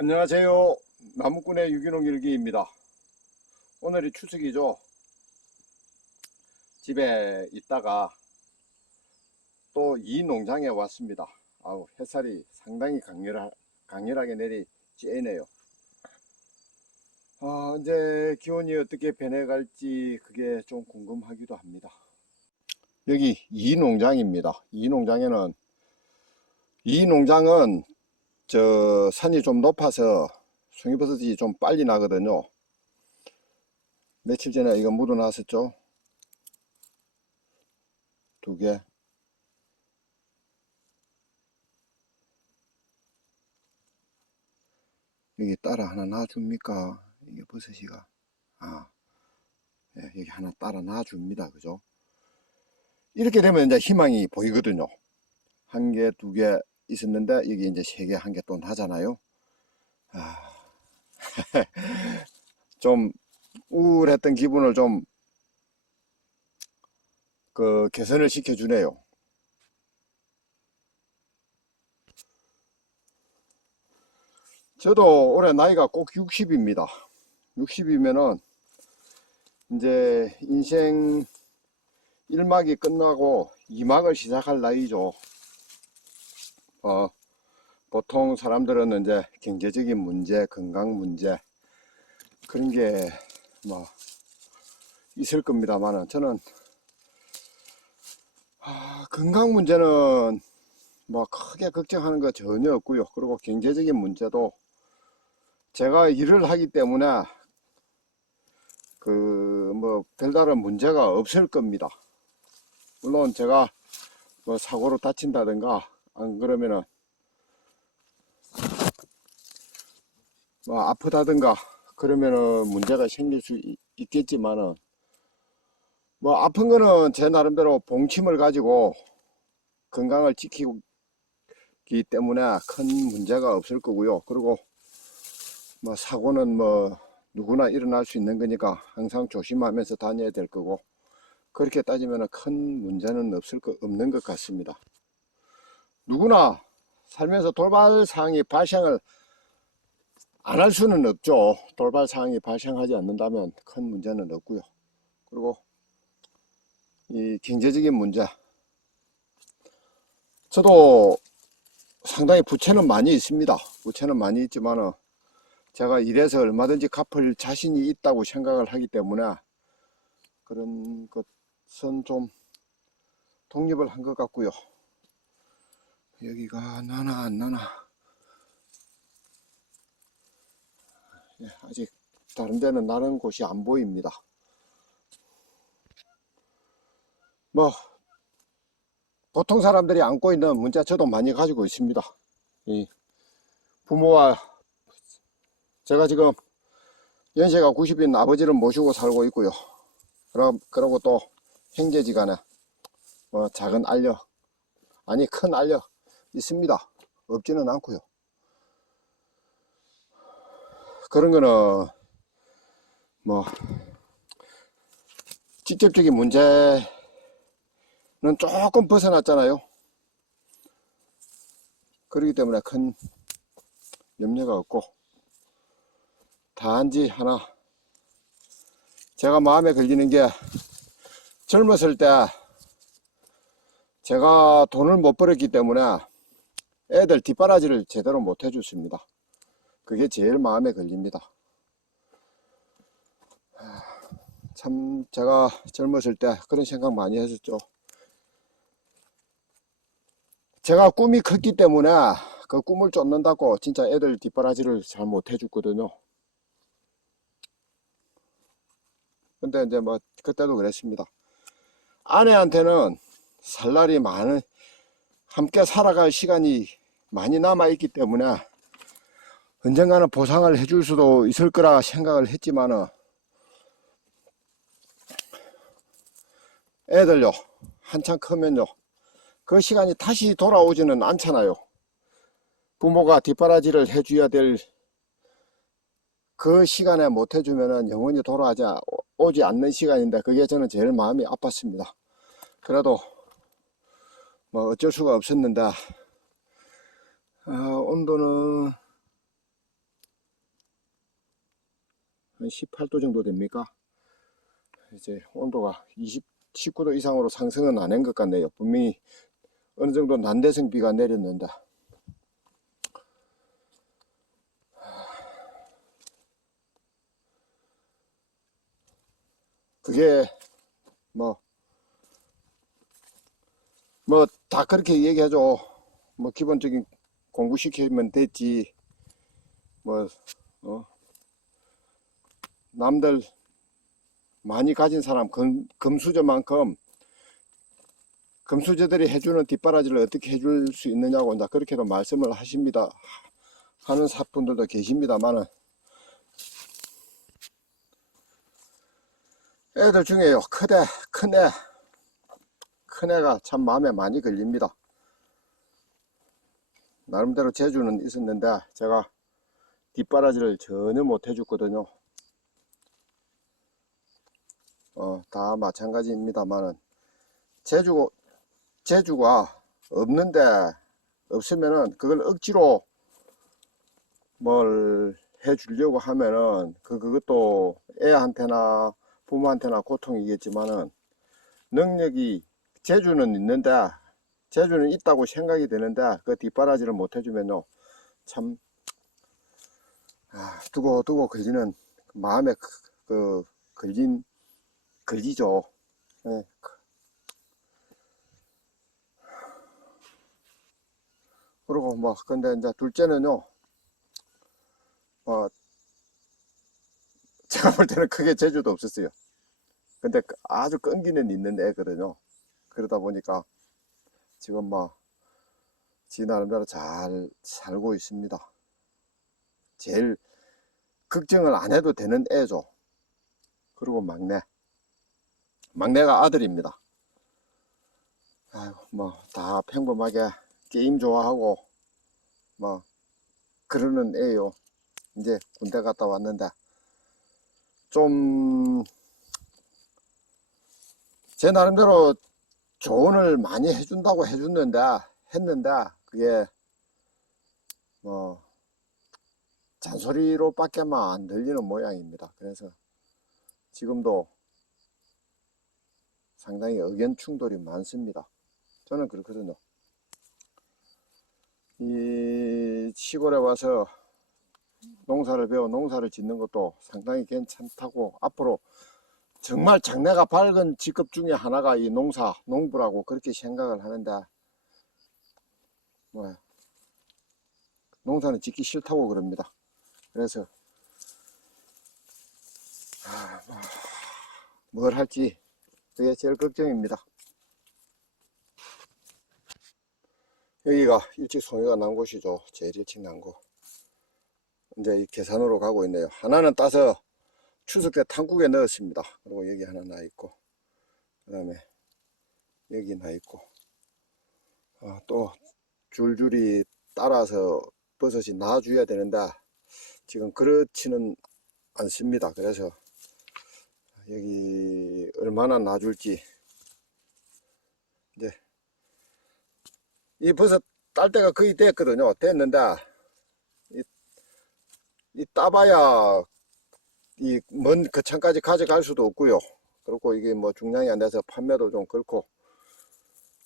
안녕하세요. 나무꾼의 유기농 일기입니다. 오늘이 추석이죠. 집에 있다가 또 이 농장에 왔습니다. 아우, 햇살이 상당히 강렬하게 내리쬐네요. 이제 기온이 어떻게 변해갈지 그게 좀 궁금하기도 합니다. 여기 이 농장입니다. 이 농장은 저 산이 좀 높아서 송이버섯이 좀 빨리 나거든요. 며칠 전에 이거 묻어놨었죠. 2개. 여기 따라 하나 놔줍니까? 이게 버섯이가. 예, 여기 하나 따라 놔줍니다. 그죠? 이렇게 되면 이제 희망이 보이거든요. 1개, 2개 있었는데, 여기 이제 3개, 1개 또 나잖아요. 좀 우울했던 기분을 좀, 개선을 시켜주네요. 저도 올해 나이가 꼭 60입니다. 60이면은, 이제 인생 1막이 끝나고 2막을 시작할 나이죠. 보통 사람들은 이제 경제적인 문제, 건강 문제 그런 게 뭐 있을 겁니다만은 저는 건강 문제는 뭐 크게 걱정하는 거 전혀 없고요. 그리고 경제적인 문제도 제가 일을 하기 때문에 뭐 별다른 문제가 없을 겁니다. 물론 제가 뭐 사고로 다친다든가 안 그러면은 뭐 아프다든가 그러면은 문제가 생길 수 있겠지만은 뭐 아픈 거는 제 나름대로 봉침을 가지고 건강을 지키기 때문에 큰 문제가 없을 거고요. 그리고 뭐 사고는 뭐 누구나 일어날 수 있는 거니까 항상 조심하면서 다녀야 될 거고, 그렇게 따지면 큰 문제는 없는 것 같습니다. 누구나 살면서 돌발 사항이 발생을 안 할 수는 없죠. 돌발 사항이 발생하지 않는다면 큰 문제는 없고요. 그리고 이 경제적인 문제, 저도 상당히 부채는 많이 있습니다. 부채는 많이 있지만은 제가 이래서 얼마든지 갚을 자신이 있다고 생각을 하기 때문에 그런 것은 좀 독립을 한 것 같고요. 여기가 나나 안 나나, 아직 다른 데는 나는 곳이 안 보입니다. 뭐 보통 사람들이 안고 있는 문제 저도 많이 가지고 있습니다. 이 부모와 제가 지금 연세가 90인 아버지를 모시고 살고 있고요. 그러고 또 형제지간에 뭐 작은 알력, 아니 큰 알력 있습니다. 없지는 않고요. 그런 거는 뭐 직접적인 문제는 조금 벗어났잖아요. 그렇기 때문에 큰 염려가 없고, 단지 하나 제가 마음에 걸리는 게, 젊었을 때 제가 돈을 못 벌었기 때문에 애들 뒷바라지를 제대로 못 해줬습니다. 그게 제일 마음에 걸립니다. 참 제가 젊었을 때 그런 생각 많이 했었죠. 제가 꿈이 컸기 때문에 그 꿈을 쫓는다고 진짜 애들 뒷바라지를 잘 못 해줬거든요. 근데 이제 뭐 그때도 그랬습니다. 아내한테는 살 날이 많은, 함께 살아갈 시간이 많이 남아 있기 때문에 언젠가는 보상을 해줄 수도 있을 거라 생각을 했지만은, 애들요 한참 크면요 그 시간이 다시 돌아오지는 않잖아요. 부모가 뒷바라지를 해줘야 될 그 시간에 못 해주면은 영원히 오지 않는 시간인데, 그게 저는 제일 마음이 아팠습니다. 그래도 뭐 어쩔 수가 없었는데, 온도는 한 18도 정도 됩니까? 이제 온도가 19도 이상으로 상승은 안 한 것 같네요. 분명히 어느 정도 난대성 비가 내렸는데. 그게 다 그렇게 얘기하죠. 뭐 기본적인 공부시키면 됐지. 뭐 남들 많이 가진 사람 금수저만큼 금수저들이 해주는 뒷바라지를 어떻게 해줄 수 있느냐고 이제 그렇게도 말씀을 하십니다. 하는 분들도 계십니다만은 애들 중에요 큰애가 참 마음에 많이 걸립니다. 나름대로 재주는 있었는데 제가 뒷바라지를 전혀 못 해줬거든요. 다 마찬가지입니다만은 재주가 없으면은 그걸 억지로 뭘 해주려고 하면은 그것도 애한테나 부모한테나 고통이겠지만은 재주는 있다고 생각이 되는데 그 뒷바라지를 못 해주면요 참 두고 걸리는 마음에 걸리죠. 예. 그리고 근데 이제 둘째는요 제가 볼 때는 크게 재주도 없었어요. 근데 아주 끈기는 있는 애거든요. 그러다 보니까 지금 지 나름대로 잘 살고 있습니다. 제일 걱정을 안 해도 되는 애죠. 그리고 막내가 아들입니다. 아이고 다 평범하게 게임 좋아하고 그러는 애요. 이제 군대 갔다 왔는데 좀 제 나름대로 조언을 많이 해준다고 했는데 그게 잔소리로밖에만 안 들리는 모양입니다. 그래서 지금도 상당히 의견 충돌이 많습니다. 저는 그렇거든요. 이 시골에 와서 농사를 짓는 것도 상당히 괜찮다고, 앞으로 정말 장래가 밝은 직업 중에 하나가 이 농부라고 그렇게 생각을 하는데 농사는 짓기 싫다고 그럽니다. 그래서 뭘 할지 그게 제일 걱정입니다. 여기가 일찍 송이가 난 곳이죠. 제일 일찍 난 곳. 이제 계산으로 가고 있네요. 하나는 따서 추석 때 탕국에 넣었습니다. 그리고 여기 하나 나 있고, 그 다음에 여기 나 있고, 또 줄줄이 따라서 버섯이 나와줘야 되는데 지금 그렇지는 않습니다. 그래서 여기 얼마나 놔줄지. 이제 이 버섯 딸 때가 거의 됐거든요. 됐는데 이 따봐야 이 먼 거창까지 가져갈 수도 없고요. 그렇고 이게 중량이 안 돼서 판매도 좀 그렇고,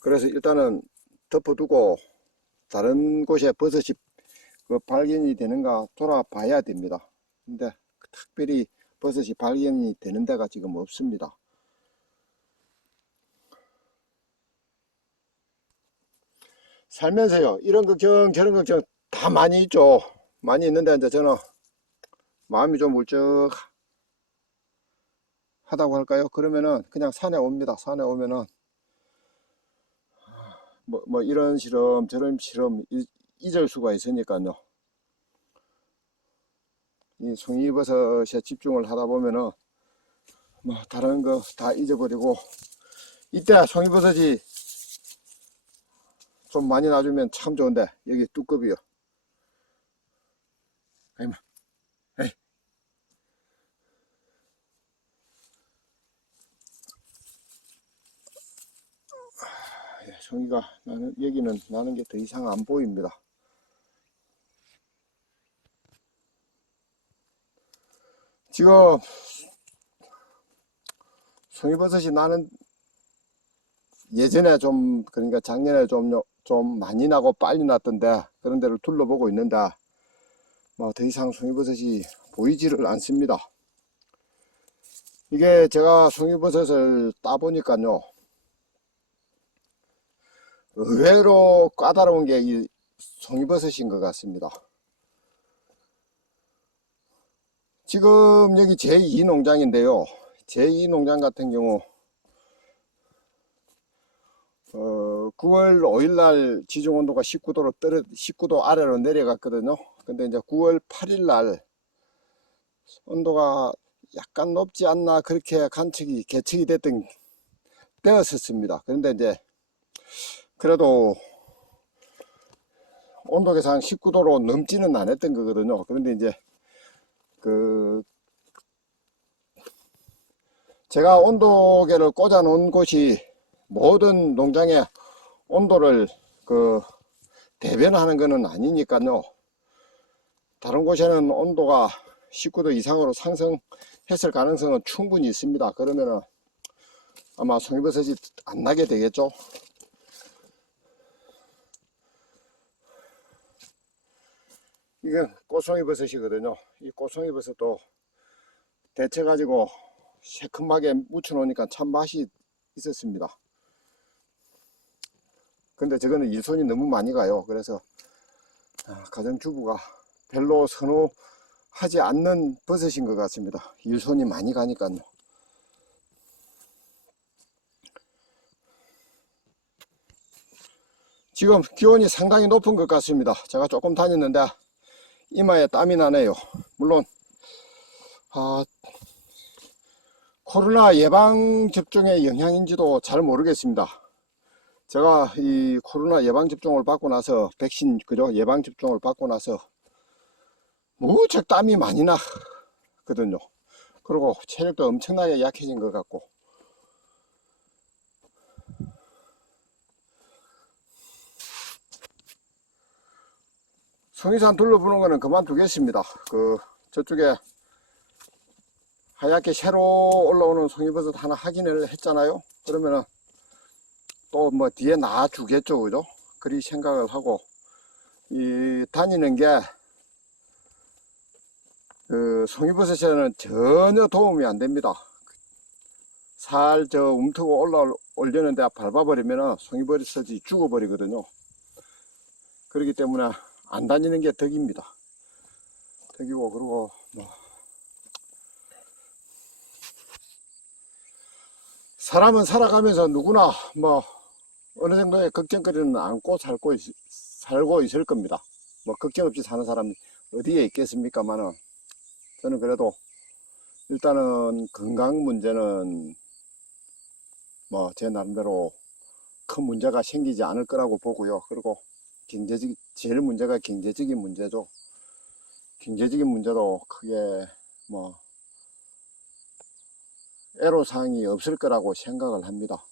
그래서 일단은 덮어두고 다른 곳에 버섯이 발견이 되는가 돌아봐야 됩니다. 근데 특별히 버섯이 발견이 되는 데가 지금 없습니다. 살면서요 이런 걱정 저런 걱정 다 많이 있죠. 많이 있는데 이제 저는 마음이 좀 울적하다고 할까요? 그러면은 그냥 산에 옵니다. 산에 오면은 이런 실험 저런 실험 잊을 수가 있으니까요. 이 송이버섯에 집중을 하다 보면은 다른 거 다 잊어버리고, 이때 송이버섯이 좀 많이 놔주면 참 좋은데 여기 두껍이요. 아이마, 에이. 송이가 여기는 나는 게 더 이상 안 보입니다. 지금 송이버섯이 나는 예전에 좀, 그러니까 작년에 좀 많이 나고 빨리 났던데, 그런 데를 둘러보고 있는데 뭐 더 이상 송이버섯이 보이지를 않습니다. 이게 제가 송이버섯을 따보니까요, 의외로 까다로운 게 이 송이버섯인 것 같습니다. 지금 여기 제2 농장인데요. 제2 농장 같은 경우 9월 5일 날 지중 온도가 19도 아래로 내려갔거든요. 근데 이제 9월 8일 날 온도가 약간 높지 않나 그렇게 계측이 되었었습니다. 그런데 이제 그래도 온도 계산 19도로 넘지는 않았던 거거든요. 그런데 이제 제가 온도계를 꽂아 놓은 곳이 모든 농장의 온도를 대변하는 것은 아니니까요. 다른 곳에는 온도가 19도 이상으로 상승했을 가능성은 충분히 있습니다. 그러면은 아마 송이버섯이 안 나게 되겠죠. 이게 꽃송이버섯이거든요. 이 꽃송이버섯도 데쳐 가지고 새콤하게 무쳐 놓으니까 참 맛이 있었습니다. 근데 저거는 일손이 너무 많이 가요. 그래서 가정주부가 별로 선호하지 않는 버섯인 것 같습니다. 일손이 많이 가니까요. 지금 기온이 상당히 높은 것 같습니다. 제가 조금 다녔는데 이마에 땀이 나네요. 물론 코로나 예방접종의 영향인지도 잘 모르겠습니다. 제가 이 코로나 예방접종을 받고 나서 백신 예방접종을 받고 나서 무척 땀이 많이 나거든요. 그리고 체력도 엄청나게 약해진 것 같고, 송이산 둘러보는 거는 그만두겠습니다. 저쪽에 하얗게 새로 올라오는 송이버섯 하나 확인을 했잖아요. 그러면은 또 뭐 뒤에 놔주겠죠, 그죠? 그리 생각을 하고 이 다니는 게 송이버섯에는 전혀 도움이 안 됩니다. 움트고 올려는데 밟아버리면 송이버섯이 죽어버리거든요. 그렇기 때문에 안 다니는 게 덕입니다. 덕이고, 그리고 사람은 살아가면서 누구나 어느 정도의 걱정거리는 안고 살고 있을 겁니다. 걱정 없이 사는 사람이 어디에 있겠습니까만은, 저는 그래도 일단은 건강 문제는 제 나름대로 큰 문제가 생기지 않을 거라고 보고요. 그리고 제일 문제가 경제적인 문제죠. 경제적인 문제도 크게 애로사항이 없을 거라고 생각을 합니다.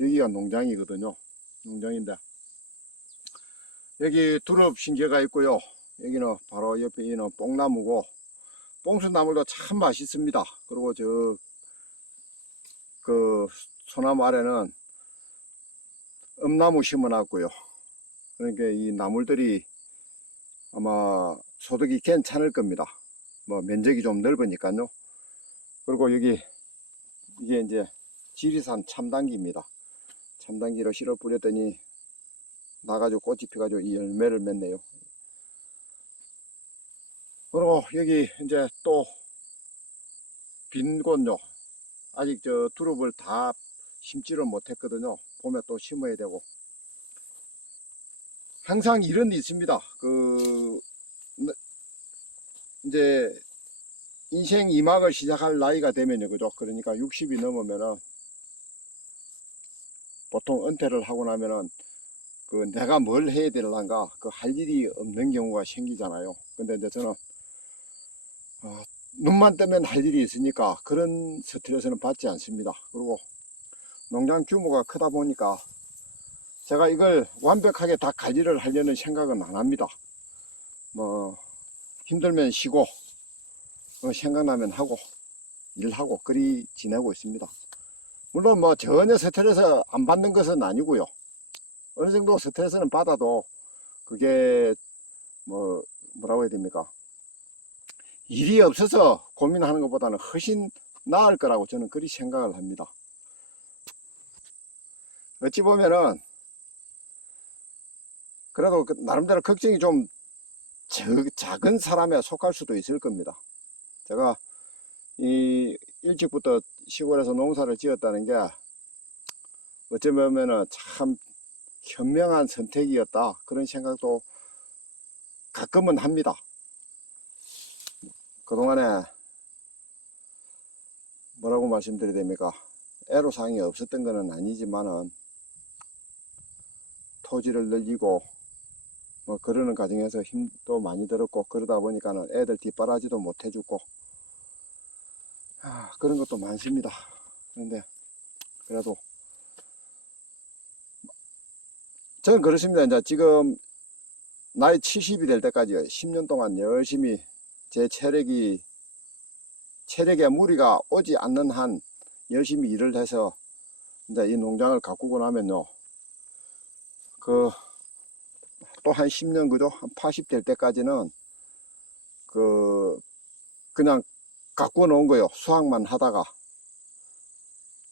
여기가 농장이거든요. 농장인데 여기 두릅 신계가 있고요. 여기는 바로 옆에 있는 뽕나무고, 뽕순나물도 참 맛있습니다. 그리고 소나무 아래는 엄나무 심어놨고요. 그러니까 이 나물들이 아마 소득이 괜찮을 겁니다. 면적이 좀 넓으니까요. 그리고 이게 이제 지리산 참당기입니다. 참당기로 실어 뿌렸더니 나가지고 꽃이 피가지고 이 열매를 맺네요. 그리고 여기 이제 또 빈 곳요. 아직 두릅을 다 심지를 못했거든요. 봄에 또 심어야 되고. 항상 이런 게 있습니다. 이제 인생 2막을 시작할 나이가 되면요, 그죠? 그러니까 60이 넘으면은 보통 은퇴를 하고 나면은 내가 뭘 해야 되는가 할 일이 없는 경우가 생기잖아요. 근데 이제 저는 눈만 뜨면 할 일이 있으니까 그런 스트레스는 받지 않습니다. 그리고 농장 규모가 크다 보니까 제가 이걸 완벽하게 다 관리를 하려는 생각은 안 합니다. 힘들면 쉬고 생각나면 하고 일하고 그리 지내고 있습니다. 물론 뭐 전혀 스트레스 안 받는 것은 아니고요. 어느 정도 스트레스는 받아도 그게 뭐라고 해야 됩니까? 일이 없어서 고민하는 것보다는 훨씬 나을 거라고 저는 그리 생각을 합니다. 어찌 보면은 그래도 나름대로 걱정이 좀 작은 사람에 속할 수도 있을 겁니다. 제가 일찍부터 시골에서 농사를 지었다는 게 어쩌면은 참 현명한 선택이었다 그런 생각도 가끔은 합니다. 그동안에 뭐라고 말씀드려야 됩니까? 애로사항이 없었던 것은 아니지만은 토지를 늘리고 뭐 그러는 과정에서 힘도 많이 들었고 그러다 보니까는 애들 뒷바라지도 못 해주고 그런 것도 많습니다. 그런데 그래도 저는 그렇습니다. 이제 지금 나이 70이 될 때까지 10년 동안 열심히 제 체력에 무리가 오지 않는 한 열심히 일을 해서 이제 이 농장을 가꾸고 나면요, 또 한 10년 그죠? 한 80 될 때까지는 그냥 가꾸어 놓은 거요. 수확만 하다가.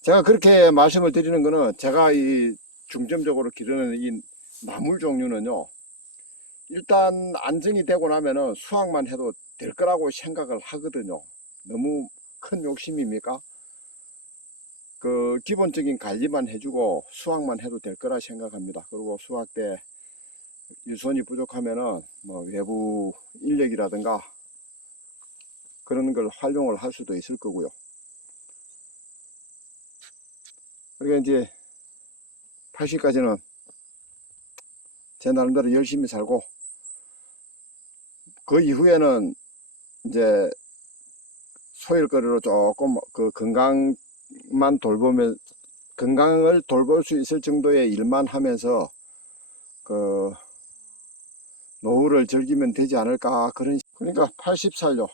제가 그렇게 말씀을 드리는 거는 제가 이 중점적으로 기르는 이 나물 종류는요, 일단 안정이 되고 나면은 수확만 해도 될 거라고 생각을 하거든요. 너무 큰 욕심입니까? 기본적인 관리만 해주고 수확만 해도 될 거라 생각합니다. 그리고 수확 때 일손이 부족하면은 뭐 외부 인력이라든가 그런 걸 활용을 할 수도 있을 거고요. 그러니까 이제 80까지는 제 나름대로 열심히 살고 그 이후에는 이제 소일거리로 조금 건강을 돌볼 수 있을 정도의 일만 하면서 노후를 즐기면 되지 않을까 그러니까 80살요.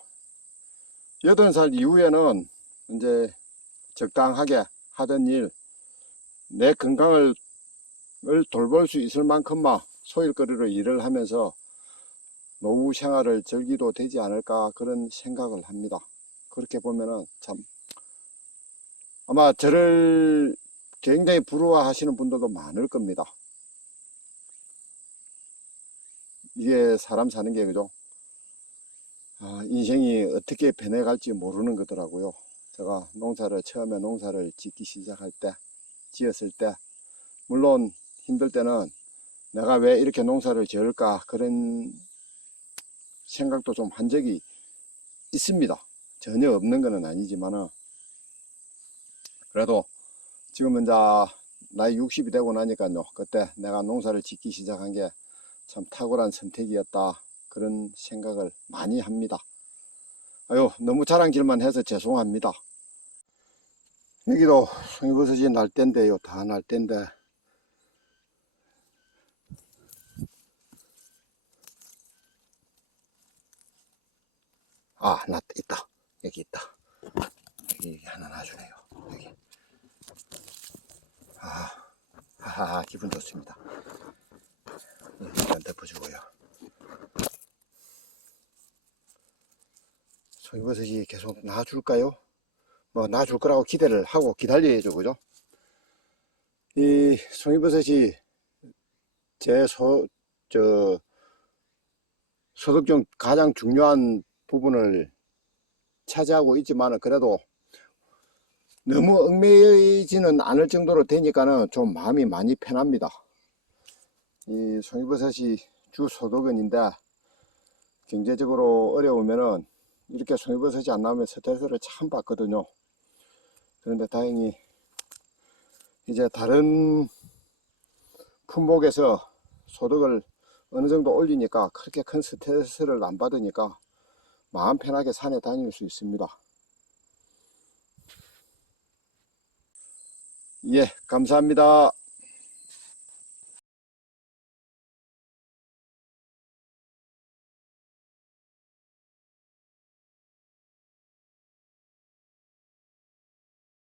80살 이후에는 이제 적당하게 하던 일, 내 건강을 돌볼 수 있을 만큼만 소일거리로 일을 하면서 노후 생활을 즐기도 되지 않을까 그런 생각을 합니다. 그렇게 보면은 참 아마 저를 굉장히 부러워하시는 분들도 많을 겁니다. 이게 사람 사는 게 그죠? 인생이 어떻게 변해갈지 모르는 거더라고요. 제가 처음에 농사를 지었을 때 물론 힘들 때는 내가 왜 이렇게 농사를 지을까 그런 생각도 좀 한 적이 있습니다. 전혀 없는 건 아니지만은 그래도 지금은 이제 나이 60이 되고 나니까요, 그때 내가 농사를 짓기 시작한 게 참 탁월한 선택이었다 그런 생각을 많이 합니다. 아유, 너무 자랑질만 해서 죄송합니다. 여기도 송이버섯이 날 때인데요, 다 날 때인데 있다. 여기 있다. 여기 하나 놔주네요. 여기. 기분 좋습니다. 일단 덮어주고요. 송이버섯이 계속 나와줄까요? 뭐 나와줄 거라고 기대를 하고 기다려야죠, 그죠? 이 송이버섯이 제 소득 중 가장 중요한 부분을 차지하고 있지만은 그래도 너무 얽매이지는 않을 정도로 되니까는 좀 마음이 많이 편합니다. 이 송이버섯이 주 소득원인데 경제적으로 어려우면은 이렇게 송이버섯이 안 나오면 스트레스를 참 받거든요. 그런데 다행히 이제 다른 품목에서 소득을 어느 정도 올리니까 그렇게 큰 스트레스를 안 받으니까 마음 편하게 산에 다닐 수 있습니다. 예, 감사합니다.